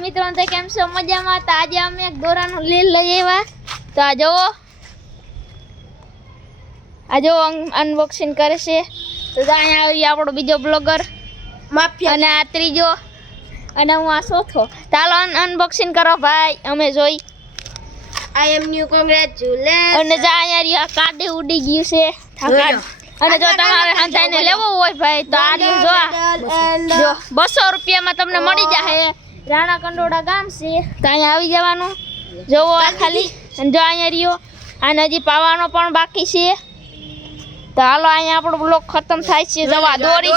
મિત્રો તો કેમ છો મજામાં? તો આજે અમે એક દોરાનું લીલ લઈ આવ્યા. તો આ જો અનબોક્સિંગ કરે છે. તો અહીંયા આવી આપણો બીજો બ્લોગર માફિયા અને આ ત્રીજો અને હું આ ચોથો. ચાલો અનબોક્સિંગ કરો ભાઈ, અમે જોઈ. આઈ એમ ન્યુ કોંગ્રેચ્યુલેશન. અને જા અહીંયા આ કાડી ઉડી ગયું છે. અને જો તમારે હંધાઈને લેવો હોય ભાઈ તો આ જો 200 રૂપિયામાં તમને મળી જાય. રાણા કંડોળા ગામ છે, તો અહીંયા આવી જવાનું. જોવો આ ખાલી. અને જો અહીંયા રહ્યો અને હજી પાવાનો પણ બાકી છે. તો હાલો અહીંયા આપણો બ્લોક ખતમ થાય છે. જવા દોરી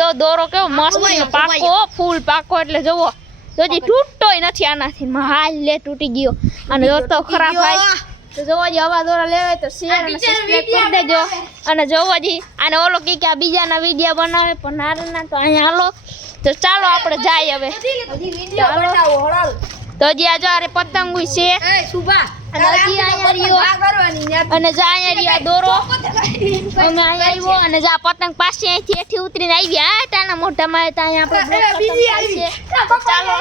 જો દોરો કેવો મસ્ત પાકો, ફૂલ પાકો. એટલે જોવો જોજી તૂટતોય નથી આનાથી. હાલ લે તૂટી ગયો. અને જો તો ખરાબ ભાઈ. તો જોવો જી આવા દોરા લેવાય તો શેર અને સબસ્ક્રાઇબ કરી દેજો. અને જોવો જી આને ઓલો કે આ બીજાના વિડીયો બનાવે પણ નારના. તો અહીંયા હાલો. તો ચાલો આપણે જાય હવે. તો હજી આ જો આરે પતંગ છે. અને હજી અહીંયા રહ્યો અને જા અહીંયા રહ્યા દોરો. અમે અહીંયા આવ્યો અને જા પતંગ પાસે અહીંથી હેઠી ઉતરીને આવ્યા. આ ટાણા મોઢામાં તો અહીંયા આપણે ચાલો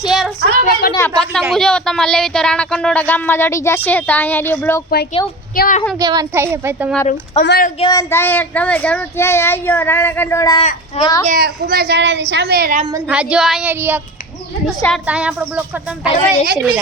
શેર સબસ્ક્રાઇબ કરીને આ પતંગ જો તમારે લેવી તો રાણા કંડોળા ગામમાં જડી જશે. તો અહીંયા રહ્યો બ્લોક ભાઈ. કેવું કેવા શું કહેવાનું થાય છે ભાઈ તમારું? અમારું કહેવાનું થાય તમે જરૂરથી અહીંયા આવજો રાણા કંડોળા, કેમ કે કુમાર શાળાની સામે રામ મંદિર. હા જો અહીંયા રહ્યા નિશાળ. તો અહીંયા આપણો બ્લોક ખતમ થાય છે. જય શ્રી રામ.